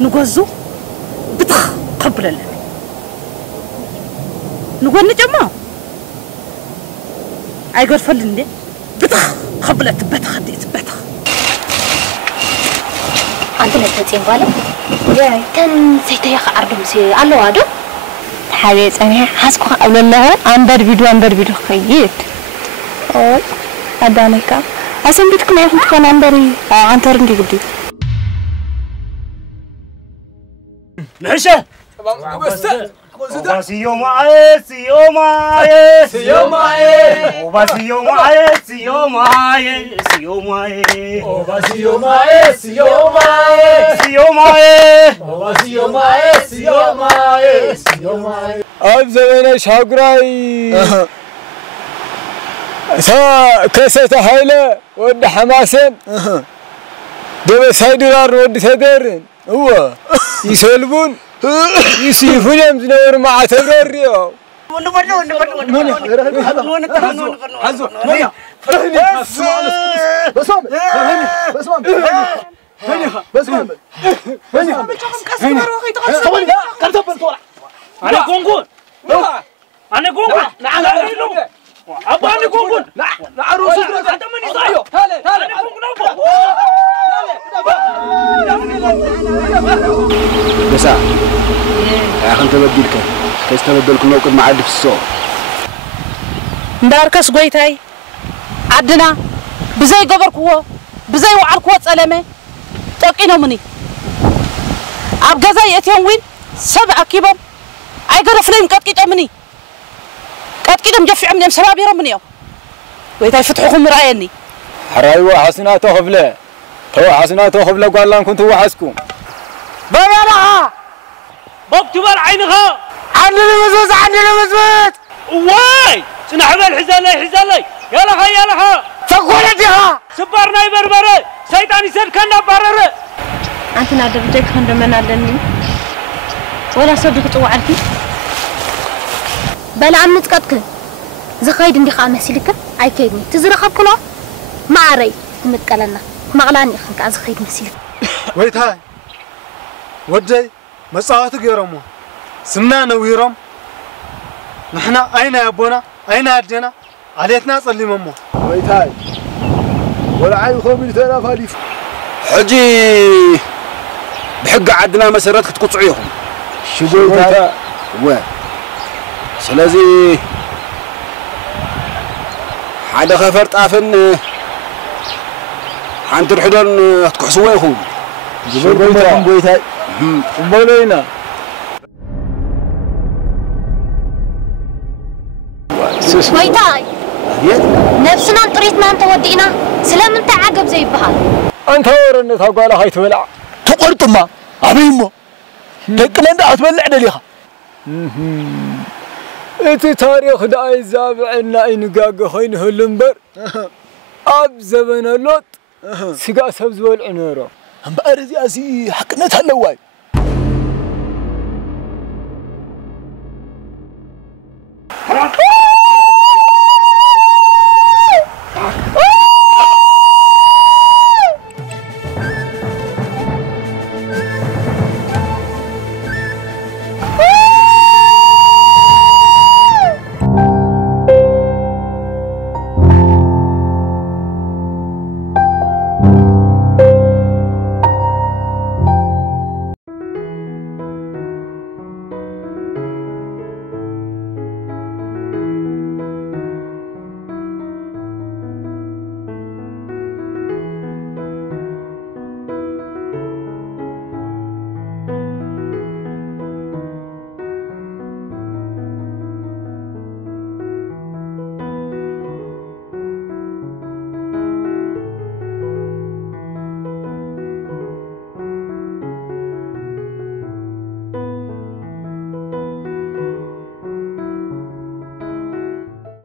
نقزو بتخ قبل لنا نقول نجمع أيقول فلندي بتخ قبلت بتخ ديت بتخ عندنا تاتين بالا ياي كان سيتيخ عردم سي الله وادو حبيت أنا حاسكو قبل الله أنبر فيديو خييت أو أدانيكا أسم بيتكم يا أخوان أنبري أنتر ندي قدي نعشة وباسيو معاي سيو معاي سيو معاي وباسيو معاي سيو معاي سيو معاي وباسيو معاي سيو معاي سيو معاي وباسيو معاي سيو معاي سيو معاي أبزنا شاقراي سا كسة حيلة ود حماسن دو سايدرار ود سدرن هو يسولبون يسيفون يمزنور مع تبريو أنا كونكون أنا كونكون أنا ريلو أبو أنا كونكون لا عروس هذا من يصايو أنا كونكون أبو بس يا أخي أنت بديلك كيف تبدلك نوقف معاد في السوق داركس قويتاي عدنا بزي قبركوا بزي وعركوا تسلمه تقينو مني أبغى يأتيهم وين سبع كيبم أيقرا فلين قد كده مني قد كده مجفع مني سبع بيرم مني ويتاي فتحكم رأيني حرايوا حسناته خبله تو حسناته خبله قال لهم كنتوا وحسكم بابا باب تبار عينها عندنا مزبوط واي سنحب الحزالي يلا فقولتها سبارنا يبربره سيطاني سيد كان برره أنت نادر بدك هندمنا لني ولا صدق توعرتي بلا عم نتقطك زخايد عندي خامس لك أي كيدني تزرخب كله ما عري متقلنا مغلاني خنك زخايد مسيل ويت هاي ودي مساواتك يرمو سمنا نويرم نحنا أين يا أبونا أين أدينا عليتنا صلي ممو ويت هاي ولا عاي خومي تلاف هاليف حجي بحق عدنا مسيرتك تقطعيهم شو قلت هو سلازي حدا خفرت عفن حنتر حدن تكحسوا يا اخوي جبركم بويتاي ومولينا ويتاي نفسنا طريقنا أنت ودينا سلام أنت عقب زي بحال أنت ورنت هقول هاي تولع تقرط ما عميمو لكن أنت أتبلع دليها إنت تاريخ داي زابعنا إنقاق خين هالنبر أب زمن اللوت سقا سبز والعنيرة هم بأرزي أسي حقنا تهلواي حرام